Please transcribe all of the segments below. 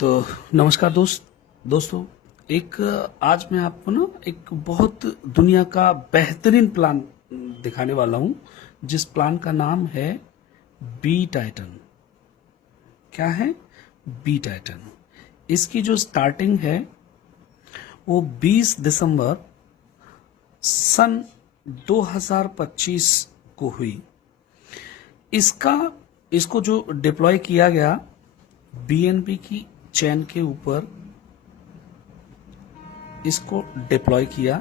तो नमस्कार दोस्तों। एक आज मैं आपको ना एक बहुत दुनिया का बेहतरीन प्लान दिखाने वाला हूं, जिस प्लान का नाम है बी टाइटन। क्या है? Be Titan. इसकी जो स्टार्टिंग है वो 20 दिसंबर सन 2025 को हुई। इसको जो डिप्लॉय किया गया बीएनबी की चैन के ऊपर, इसको डिप्लॉय किया।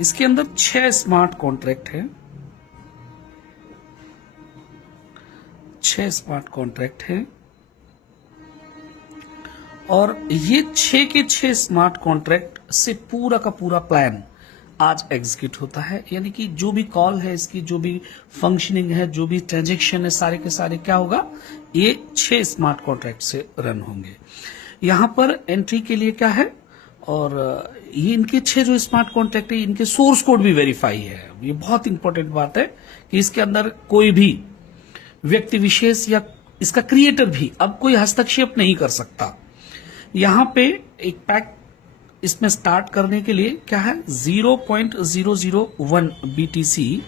इसके अंदर 6 स्मार्ट कॉन्ट्रैक्ट है। 6 स्मार्ट कॉन्ट्रैक्ट है और ये 6 के 6 स्मार्ट कॉन्ट्रैक्ट से पूरा का पूरा प्लान आज एग्जीक्यूट होता है। यानी कि जो भी कॉल है, इसकी जो भी फंक्शनिंग है, जो भी ट्रांजैक्शन है, सारे के सारे क्या होगा, ये 6 स्मार्ट कॉन्ट्रैक्ट से रन होंगे। यहां पर एंट्री के लिए क्या है, और ये इनके 6 जो स्मार्ट कॉन्ट्रैक्ट है, इनके सोर्स कोड भी वेरीफाई है। ये बहुत इंपॉर्टेंट बात है कि इसके अंदर कोई भी व्यक्ति विशेष या इसका क्रिएटर भी अब कोई हस्तक्षेप नहीं कर सकता। यहां पे एक पैक इसमें स्टार्ट करने के लिए क्या है, 0.001 BTC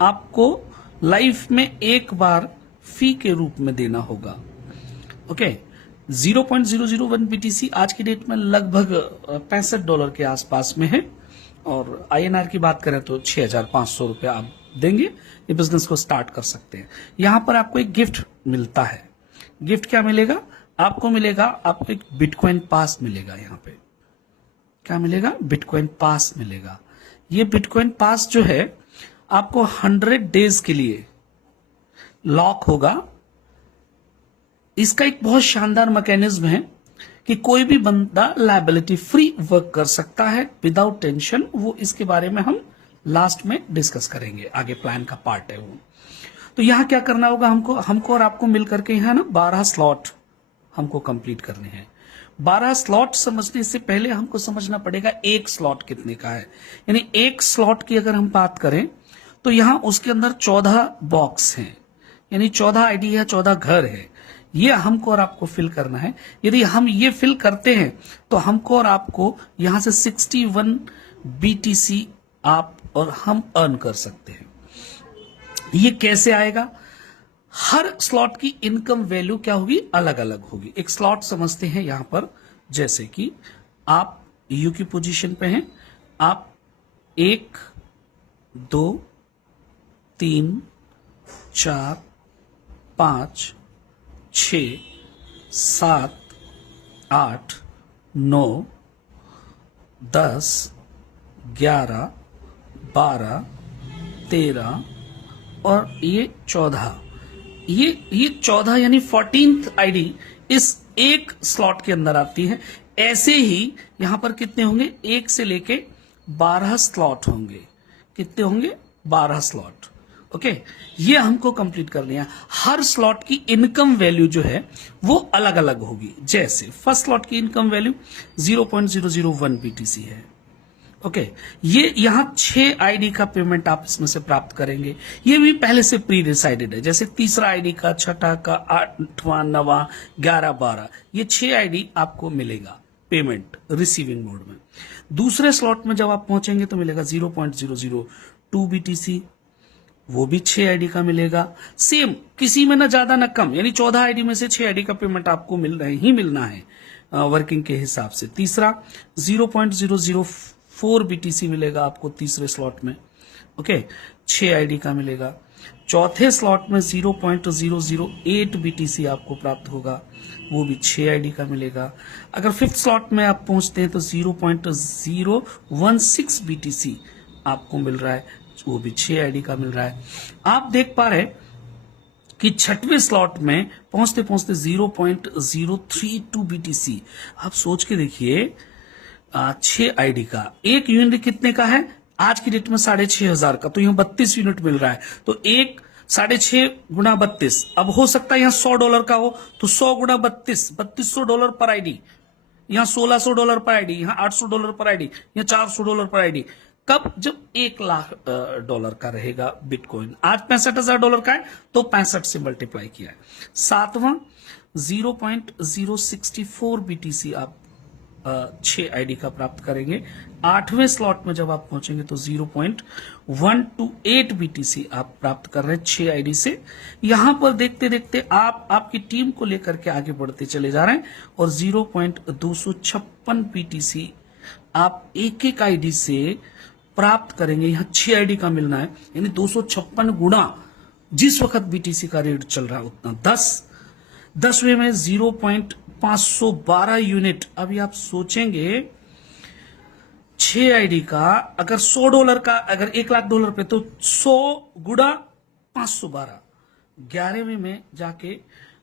आपको लाइफ में एक बार फी के रूप में देना होगा। ओके, 0.001 BTC आज की डेट में लगभग $65 के आसपास में है, और INR की बात करें तो 6,500 रुपया आप देंगे, ये बिजनेस को स्टार्ट कर सकते हैं। यहां पर आपको एक गिफ्ट मिलता है। गिफ्ट क्या मिलेगा आपको? आपको एक बिटकॉइन पास मिलेगा। यहां पे क्या मिलेगा? बिटकॉइन पास मिलेगा। ये बिटकॉइन पास जो है आपको 100 डेज के लिए लॉक होगा। इसका एक बहुत शानदार मैकेनिज्म है कि कोई भी बंदा लायबिलिटी फ्री वर्क कर सकता है विदाउट टेंशन। वो इसके बारे में हम लास्ट में डिस्कस करेंगे, आगे प्लान का पार्ट है वो। तो यहां क्या करना होगा हमको और आपको मिलकर के यहां ना 12 स्लॉट हमको कंप्लीट करने हैं। 12 स्लॉट समझने से पहले हमको समझना पड़ेगा एक स्लॉट कितने का है। यानी एक स्लॉट की अगर हम बात करें तो यहां उसके अंदर 14 बॉक्स हैं, यानी 14 आईडी है, 14 घर है। ये हमको और आपको फिल करना है। यदि हम ये फिल करते हैं तो हमको और आपको यहां से 61 BTC आप और हम अर्न कर सकते हैं। ये कैसे आएगा? हर स्लॉट की इनकम वैल्यू क्या होगी, अलग अलग होगी। एक स्लॉट समझते हैं यहां पर, जैसे कि आप यू की पोजीशन पे हैं, आप 1 2 3 4 5 6 7 8 9 10 11 12 13 और ये 14। ये 14 यानी 14th आईडी इस एक स्लॉट के अंदर आती है। ऐसे ही यहां पर कितने होंगे, 1 से लेके 12 स्लॉट होंगे। कितने होंगे? 12 स्लॉट। ओके, ये हमको कंप्लीट करनी है। हर स्लॉट की इनकम वैल्यू जो है वो अलग अलग होगी। जैसे फर्स्ट स्लॉट की इनकम वैल्यू 0.001 BTC है। ओके, ये यहां 6 आईडी का पेमेंट आप इसमें से प्राप्त करेंगे। ये भी पहले से प्री डिसाइडेड है। जैसे तीसरा आईडी का, छठा का, 8वां, 9वां, 11, 12, ये 6 आईडी आपको मिलेगा पेमेंट रिसीविंग मोड में। दूसरे स्लॉट में जब आप पहुंचेंगे तो मिलेगा 0.002 BTC, वो भी 6 आईडी का मिलेगा। सेम, किसी में ना ज्यादा ना कम, यानी 14 आईडी में से 6 आईडी का पेमेंट आपको मिलना है वर्किंग के हिसाब से। तीसरा 0.004 BTC मिलेगा आपको तीसरे स्लॉट में। ओके, 6 आईडी का मिलेगा। चौथे स्लॉट में 0.008 BTC आपको प्राप्त होगा, वो भी 6 आईडी का मिलेगा। अगर फिफ्थ स्लॉट में आप पहुंचते हैं तो 0.016 BTC आपको मिल रहा है, वो भी 6 आईडी का मिल रहा है। आप देख पा रहे कि छठवें स्लॉट में पहुंचते पहुंचते 0.032 BTC। आप सोच के देखिए, 6 आईडी का एक यूनिट कितने का है आज की डेट में? 6,500 का। तो यहां 32 यूनिट मिल रहा है। तो एक 6.5 गुणा 32, अब हो सकता है यहां $100 का हो, तो 100 गुणा 32, $3200 पर आईडी। यहां $1,600 पर आईडी, यहां $800 पर आईडी, यहां $400 पर आईडी। कब? जब $1,00,000 का रहेगा बिटकॉइन। आज $65,000 का है तो 65 से मल्टीप्लाई किया है। सातवां 0.064 BTC आप 6 आईडी का प्राप्त करेंगे। 8वें स्लॉट में जब आप पहुंचेंगे तो 0.128 BTC आप प्राप्त कर रहे हैं 6 आईडी से। यहां पर देखते देखते आप आपकी टीम को लेकर के आगे बढ़ते चले जा रहे हैं और 0.256 BTC आप एक एक आईडी से प्राप्त करेंगे। यहां 6 आईडी का मिलना है, यानी 256 गुना जिस वक्त BTC का रेट चल रहा है उतना। 10वें में 0.512 यूनिट। अभी आप सोचेंगे 6 आईडी का अगर $100 का, अगर $1,00,000 पे तो 100 गुणा 512। 11वें में जाके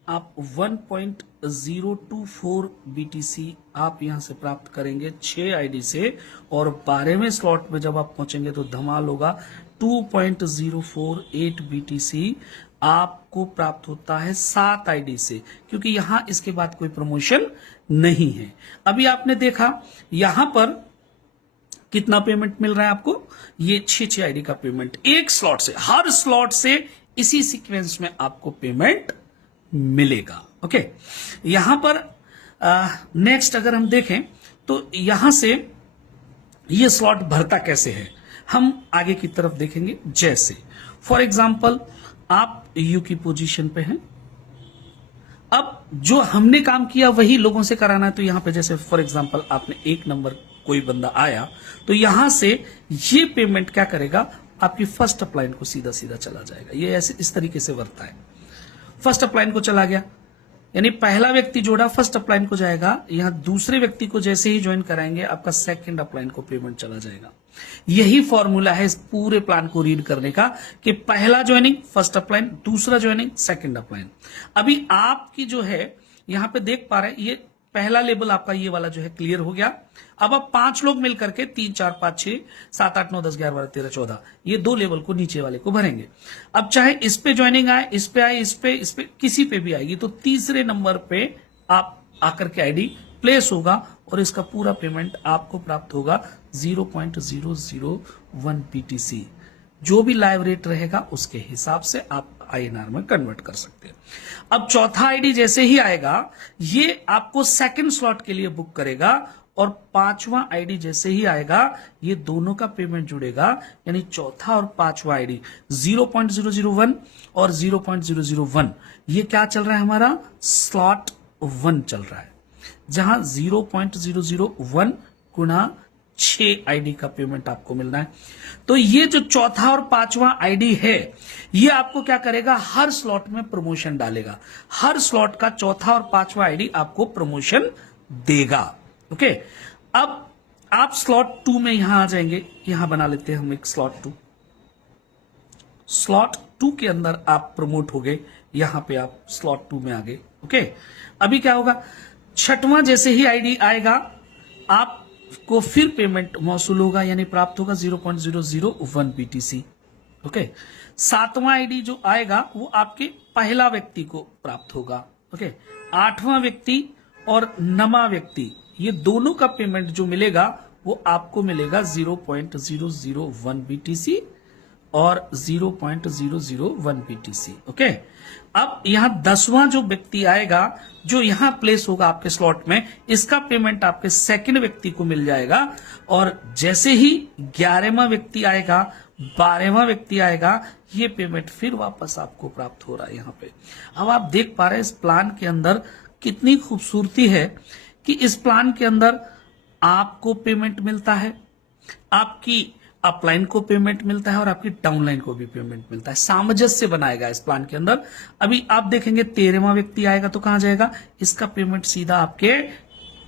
आप 1.024 BTC आप यहां से प्राप्त करेंगे 6 आईडी से। और 12वें स्लॉट में जब आप पहुंचेंगे तो धमाल होगा 2.048 BTC आपको प्राप्त होता है 7 आईडी से, क्योंकि यहां इसके बाद कोई प्रमोशन नहीं है। अभी आपने देखा यहां पर कितना पेमेंट मिल रहा है आपको, ये 6 आईडी का पेमेंट एक स्लॉट से, हर स्लॉट से इसी सीक्वेंस में आपको पेमेंट मिलेगा। ओके, यहां पर नेक्स्ट अगर हम देखें तो यहां से ये स्लॉट भरता कैसे है हम आगे की तरफ देखेंगे। जैसे फॉर एग्जांपल आप यू की पोजीशन पे हैं, अब जो हमने काम किया वही लोगों से कराना है। तो यहां पे जैसे फॉर एग्जांपल आपने 1 नंबर कोई बंदा आया तो यहां से ये पेमेंट क्या करेगा, आपकी फर्स्ट अपलाइन को सीधा सीधा चला जाएगा। ये ऐसे इस तरीके से वर्ता है। फर्स्ट अपलाइन को चला गया, यानी पहला व्यक्ति जोड़ा फर्स्ट अपलाइन को जाएगा। यहां दूसरे व्यक्ति को जैसे ही ज्वाइन कराएंगे आपका सेकंड अपलाइन को पेमेंट चला जाएगा। यही फॉर्मूला है इस पूरे प्लान को रीड करने का कि पहला ज्वाइनिंग फर्स्ट अपलाइन, दूसरा ज्वाइनिंग सेकंड अपलाइन। अभी आपकी जो है यहां पे देख पा रहे हैं, ये पहला लेवल आपका ये वाला जो है क्लियर हो गया। अब आप 5 लोग मिलकर के 3 4 5 6 7 8 9 10 11 12 13 14 ये 2 लेवल को नीचे वाले को भरेंगे। अब चाहे इस पे ज्वाइनिंग आए, इस पे आए, इस पे किसी पे भी आएगी तो तीसरे नंबर पे आप आकर के आईडी प्लेस होगा और इसका पूरा पेमेंट आपको प्राप्त होगा 0.001 BTC। जो भी लाइव रेट रहेगा उसके हिसाब से आप INR में कन्वर्ट कर सकते हैं। अब चौथा आईडी जैसे ही आएगा ये आपको सेकंड स्लॉट के लिए बुक करेगा और 5वां आईडी जैसे ही आएगा ये दोनों का पेमेंट जुड़ेगा, यानी चौथा और 5वां आईडी 0.001 और 0.001 ये क्या चल रहा है, हमारा स्लॉट 1 चल रहा है, जहां 0.001 गुना 6 आईडी का पेमेंट आपको मिलना है। तो ये जो चौथा और 5वां आईडी है ये आपको क्या करेगा, हर स्लॉट में प्रमोशन डालेगा। हर स्लॉट का चौथा और 5वां आईडी आपको प्रमोशन देगा। ओके, अब आप स्लॉट 2 में यहां आ जाएंगे। यहां बना लेते हैं हम एक स्लॉट 2। स्लॉट 2 के अंदर आप प्रमोट हो गए, यहां पे आप स्लॉट 2 में आ गए। ओके, अभी क्या होगा, 6वां जैसे ही आईडी आएगा आपको फिर पेमेंट मौसूल होगा, यानी प्राप्त होगा 0.001 BTC। ओके, 7वां आईडी जो आएगा वो आपके पहला व्यक्ति को प्राप्त होगा। ओके, 8वां व्यक्ति और 9वां व्यक्ति ये दोनों का पेमेंट जो मिलेगा वो आपको मिलेगा 0.001 BTC और 0.001 BTC। ओके, अब यहां 10वां जो व्यक्ति आएगा जो यहां प्लेस होगा आपके स्लॉट में, इसका पेमेंट आपके सेकंड व्यक्ति को मिल जाएगा। और जैसे ही 11वां व्यक्ति आएगा, 12वां व्यक्ति आएगा, ये पेमेंट फिर वापस आपको प्राप्त हो रहा है यहां पे। अब आप देख पा रहे हैं इस प्लान के अंदर कितनी खूबसूरती है कि इस प्लान के अंदर आपको पेमेंट मिलता है, आपकी अपलाइन को पेमेंट मिलता है और आपकी डाउनलाइन को भी पेमेंट मिलता है। सामंजस्य बनाएगा इस प्लान के अंदर। अभी आप देखेंगे 13वां व्यक्ति आएगा तो कहां जाएगा, इसका पेमेंट सीधा आपके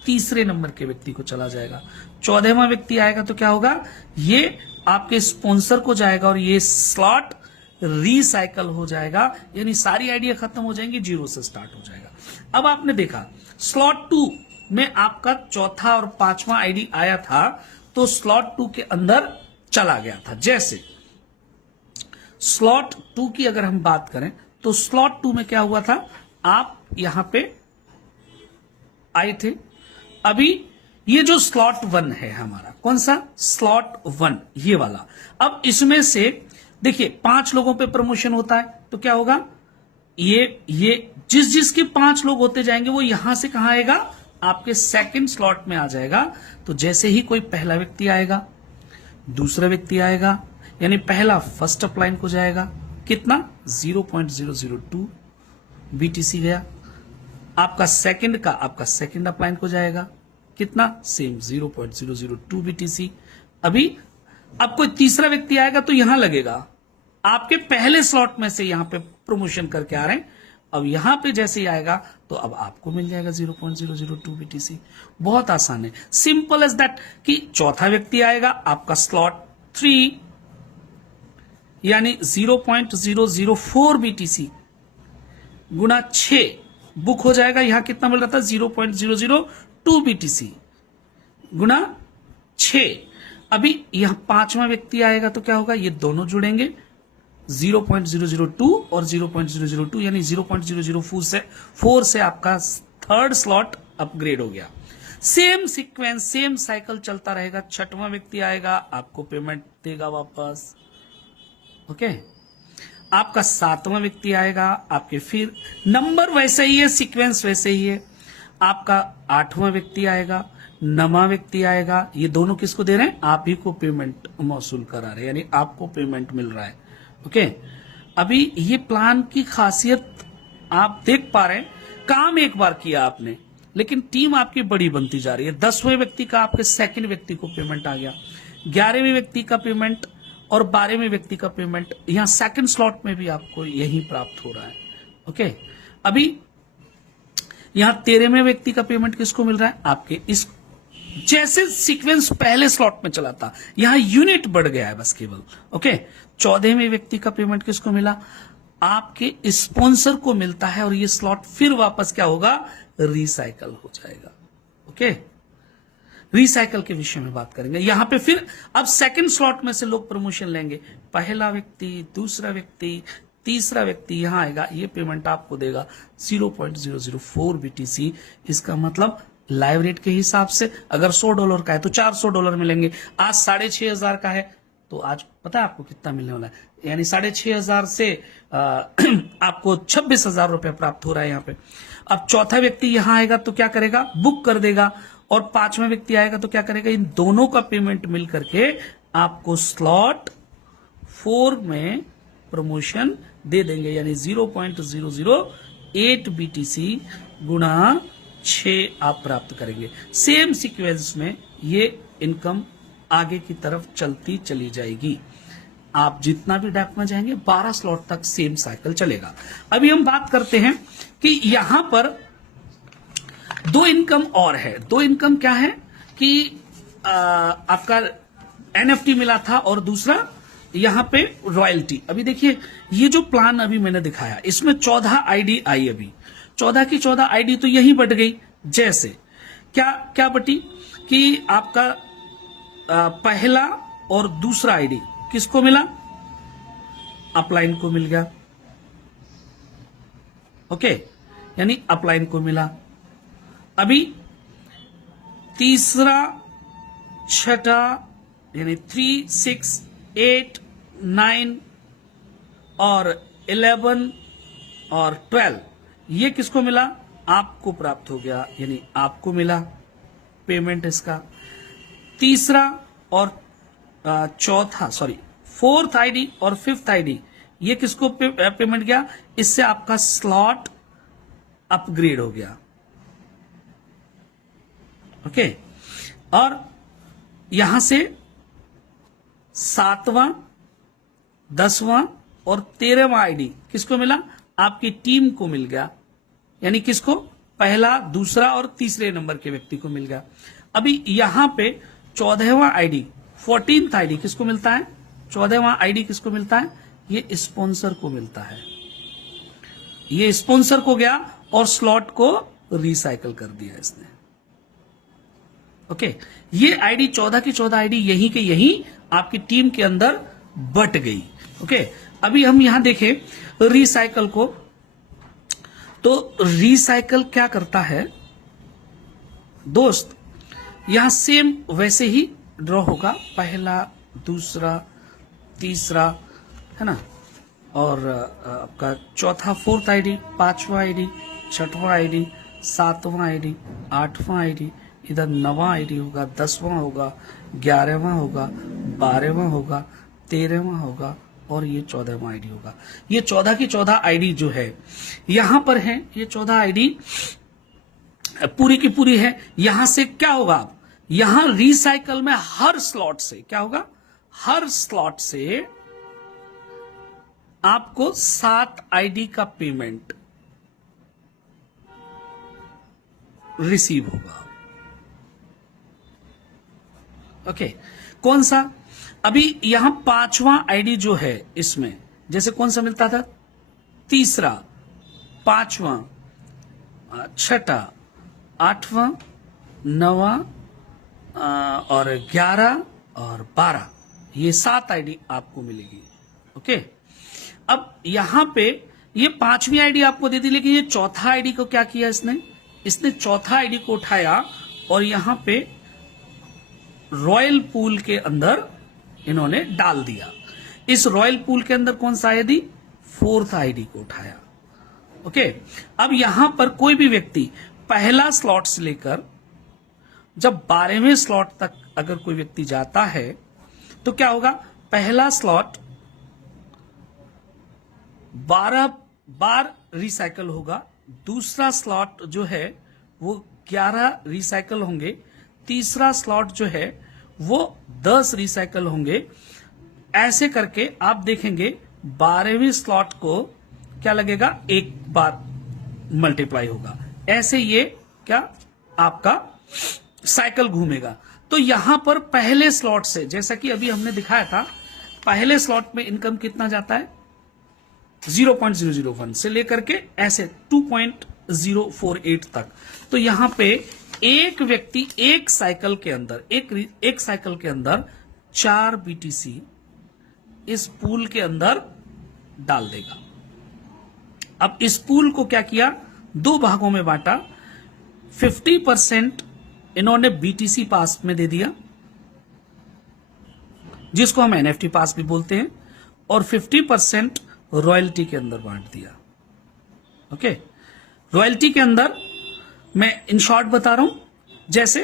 तीसरे नंबर के व्यक्ति को चला जाएगा। 14वां व्यक्ति आएगा तो क्या होगा, ये आपके स्पॉन्सर को जाएगा और ये स्लॉट रिसाइकल हो जाएगा, यानी सारी आइडिया खत्म हो जाएंगी, 0 से स्टार्ट हो जाएगा। अब आपने देखा स्लॉट 2 में आपका चौथा और 5वां आईडी आया था तो स्लॉट 2 के अंदर चला गया था। जैसे स्लॉट 2 की अगर हम बात करें तो स्लॉट 2 में क्या हुआ था, आप यहां पे आए थे, अभी ये जो स्लॉट 1 है हमारा, कौन सा स्लॉट 1, ये वाला। अब इसमें से देखिए 5 लोगों पे प्रमोशन होता है, तो क्या होगा, ये जिसके 5 लोग होते जाएंगे वो यहां से कहां आएगा, आपके सेकंड स्लॉट में आ जाएगा। तो जैसे ही कोई पहला व्यक्ति आएगा, दूसरा व्यक्ति आएगा, यानी पहला फर्स्ट अपलाइन को जाएगा, कितना 0.002 बीटीसी गया। आपका सेकंड का आपका सेकंड अपलाइन को जाएगा, कितना, सेम 0.002 बीटीसी। अभी अब कोई तीसरा व्यक्ति आएगा तो यहां लगेगा, आपके पहले स्लॉट में से यहां पे प्रमोशन करके आ रहे हैं, अब यहां पे जैसे ही आएगा तो अब आपको मिल जाएगा 0.002 बीटीसी। बहुत आसान है, सिंपल एज दैट। कि चौथा व्यक्ति आएगा, आपका स्लॉट 3 यानी 0.004 बीटीसी गुना 6 बुक हो जाएगा। यहां कितना मिल रहा था, 0.002 बीटीसी गुना 6। अभी यहां 5वां व्यक्ति आएगा तो क्या होगा, ये दोनों जुड़ेंगे, 0.002 और 0.002 यानी 0.004 से आपका थर्ड स्लॉट अपग्रेड हो गया। सेम सीक्वेंस, सेम साइकिल चलता रहेगा। 6वां व्यक्ति आएगा, आपको पेमेंट देगा वापस, ओके। आपका 7वां व्यक्ति आएगा, आपके फिर नंबर वैसे ही है, सीक्वेंस वैसे ही है। आपका 8वां व्यक्ति आएगा, 9वां व्यक्ति आएगा, ये दोनों किसको दे रहे हैं, आप ही को पेमेंट मौसूल करा रहे हैं, यानी आपको पेमेंट मिल रहा है, ओके। अभी ये प्लान की खासियत आप देख पा रहे हैं, काम एक बार किया आपने, लेकिन टीम आपकी बड़ी बनती जा रही है। 10वें व्यक्ति का आपके सेकंड व्यक्ति को पेमेंट आ गया, 11वें व्यक्ति का पेमेंट और 12वें व्यक्ति का पेमेंट यहां सेकंड स्लॉट में भी आपको यही प्राप्त हो रहा है, ओके। अभी यहां 13वें व्यक्ति का पेमेंट किसको मिल रहा है, आपके इस जैसे सीक्वेंस पहले स्लॉट में चला था, यहां यूनिट बढ़ गया है बस केवल, ओके। 14वें व्यक्ति का पेमेंट किसको मिला, आपके स्पॉन्सर को मिलता है, और ये स्लॉट फिर वापस क्या होगा, रिसाइकल हो जाएगा, ओके। रिसाइकल के विषय में बात करेंगे यहां पे। फिर अब सेकंड स्लॉट में से लोग प्रमोशन लेंगे, पहला व्यक्ति, दूसरा व्यक्ति, तीसरा व्यक्ति यहां आएगा, ये पेमेंट आपको देगा 0.004 बीटीसी। इसका मतलब लाइव रेट के हिसाब से अगर $100 का है तो $400 मिलेंगे। आज 6,500 का है तो आज पता है आपको कितना मिलने वाला है, यानी 6,500 से आपको 26,000 रुपए प्राप्त हो रहा है यहाँ पे। अब चौथा व्यक्ति यहां आएगा तो क्या करेगा, बुक कर देगा, और 5वां व्यक्ति आएगा तो क्या करेगा, इन दोनों का पेमेंट मिल करके आपको स्लॉट 4 में प्रमोशन दे देंगे, यानी 0.008 बीटीसी गुना 6 आप प्राप्त करेंगे। सेम सीक्वेंस में ये इनकम आगे की तरफ चलती चली जाएगी। आप जितना भी डैप में जाएंगे 12 स्लॉट तक सेम साइकिल चलेगा। अभी हम बात करते हैं कि यहां पर 2 इनकम और है। 2 इनकम क्या है कि आपका एनएफटी मिला था और दूसरा यहां पे रॉयल्टी। अभी देखिए ये जो प्लान अभी मैंने दिखाया, इसमें 14 आईडी आई, अभी 14 की 14 आईडी तो यही बढ़ गई। जैसे क्या बटी कि आपका पहला और दूसरा आईडी किसको मिला, अपलाइन को मिल गया, ओके, यानी अपलाइन को मिला। अभी तीसरा, छठा, यानी 3, 6, 8, 9 और 11 और 12 ये किसको मिला, आपको प्राप्त हो गया, यानी आपको मिला पेमेंट इसका। तीसरा और फोर्थ आईडी और 5th आईडी ये किसको पेमेंट गया, इससे आपका स्लॉट अपग्रेड हो गया, ओके। और यहां से 7वां, 10वां और 13वां आईडी किसको मिला, आपकी टीम को मिल गया, यानी किसको, पहला, दूसरा और तीसरे नंबर के व्यक्ति को मिल गया। अभी यहां पे 14वां आईडी, 14th आईडी किसको मिलता है, 14वां आईडी किसको मिलता है, ये स्पॉन्सर को मिलता है। ये स्पॉन्सर को गया और स्लॉट को रिसाइकल कर दिया इसने, ओके। ये आईडी 14 की 14 आईडी यहीं के यहीं आपकी टीम के अंदर बट गई, ओके। अभी हम यहां देखें रिसाइकल को, तो रिसाइकल क्या करता है दोस्त, यहां सेम वैसे ही ड्रॉ होगा, पहला, दूसरा, तीसरा, है ना, और आपका चौथा, फोर्थ आईडी, पांचवा आईडी, छठवां आईडी, सातवां आईडी, आठवां आईडी, इधर 9वां आईडी होगा, 10वां होगा, 11वां होगा, 12वां होगा, 13वां होगा और ये 14वां आईडी होगा। ये 14 की 14 आईडी जो है यहां पर है, ये 14 आईडी पूरी की पूरी है। यहां से क्या होगा, यहां रिसाइकल में हर स्लॉट से क्या होगा, हर स्लॉट से आपको 7 आईडी का पेमेंट रिसीव होगा। ओके, कौन सा, अभी यहां 5वां आईडी जो है इसमें जैसे कौन सा मिलता था, तीसरा, 5वां, 6ठा, 8वां, 9वां और 11 और 12, ये 7 आईडी आपको मिलेगी। ओके, अब यहां पे ये 5वीं आईडी आपको दे दी, लेकिन ये चौथा आईडी को क्या किया इसने चौथा आईडी को उठाया और यहां पे रॉयल पूल के अंदर इन्होंने डाल दिया। इस रॉयल पूल के अंदर कौन सा आईडी, 4th आईडी को उठाया। ओके, अब यहां पर कोई भी व्यक्ति पहला स्लॉट से लेकर जब 12वें स्लॉट तक अगर कोई व्यक्ति जाता है तो क्या होगा, पहला स्लॉट 12 बार रिसाइकल होगा, दूसरा स्लॉट जो है वो 11 रिसाइकल होंगे, तीसरा स्लॉट जो है वो 10 रिसाइकल होंगे। ऐसे करके आप देखेंगे 12वें स्लॉट को क्या लगेगा, एक बार मल्टीप्लाई होगा। ऐसे ये क्या आपका साइकिल घूमेगा। तो यहां पर पहले स्लॉट से, जैसा कि अभी हमने दिखाया था, पहले स्लॉट में इनकम कितना जाता है, 0.001 से लेकर के ऐसे 2.048 तक। तो यहां पे एक व्यक्ति एक साइकिल के अंदर, एक साइकिल के अंदर 4 बीटीसी इस पूल के अंदर डाल देगा। अब इस पूल को क्या किया, 2 भागों में बांटा। 50% इन्होंने बीटीसी पास में दे दिया, जिसको हम एनएफटी पास भी बोलते हैं, और 50% रॉयल्टी के अंदर बांट दिया। ओके, रॉयल्टी के अंदर मैं इन शॉर्ट बता रहा हूं, जैसे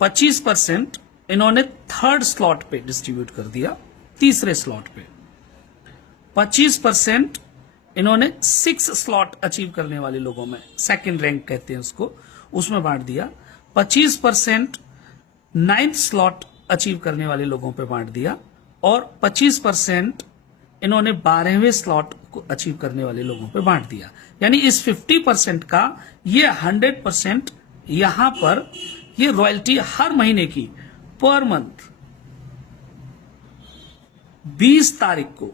25% इन्होंने 3rd स्लॉट पे डिस्ट्रीब्यूट कर दिया, तीसरे स्लॉट पे 25% इन्होंने 6 स्लॉट अचीव करने वाले लोगों में, 2nd रैंक कहते हैं उसको, उसमें बांट दिया। 25% 9th स्लॉट अचीव करने वाले लोगों पे बांट दिया, और 25% इन्होंने 12वें स्लॉट को अचीव करने वाले लोगों पे बांट दिया। यानी इस 50% का ये 100% यहां पर ये रॉयल्टी हर महीने की पर मंथ 20 तारीख को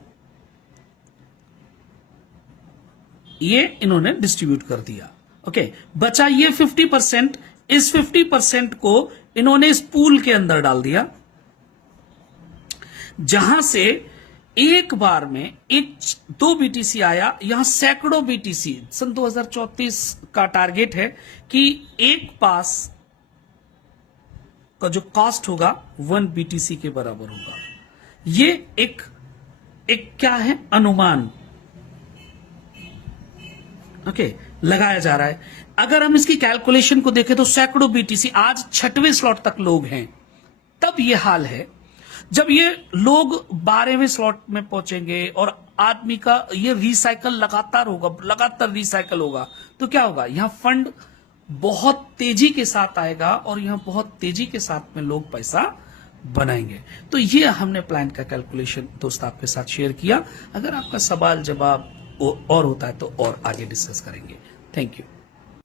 ये इन्होंने डिस्ट्रीब्यूट कर दिया। ओके, बचा ये 50%, इस 50% को इन्होंने इस पूल के अंदर डाल दिया, जहां से एक बार में 2 बीटीसी आया। यहां सैकड़ों बीटीसी, सन 2034 का टारगेट है कि एक पास का जो कॉस्ट होगा 1 बीटीसी के बराबर होगा। ये एक क्या है, अनुमान ओके लगाया जा रहा है। अगर हम इसकी कैलकुलेशन को देखें तो सैकड़ों बीटीसी, आज 6वें स्लॉट तक लोग हैं, तब ये हाल है। जब ये लोग 12वें स्लॉट में पहुंचेंगे और आदमी का ये रिसाइकल लगातार होगा, लगातार रिसाइकल होगा, तो क्या होगा, यहां फंड बहुत तेजी के साथ आएगा और यहां बहुत तेजी के साथ में लोग पैसा बनाएंगे। तो ये हमने प्लान का कैलकुलेशन दोस्त आपके साथ शेयर किया। अगर आपका सवाल जवाब और होता है तो और आगे डिस्कस करेंगे। Thank you.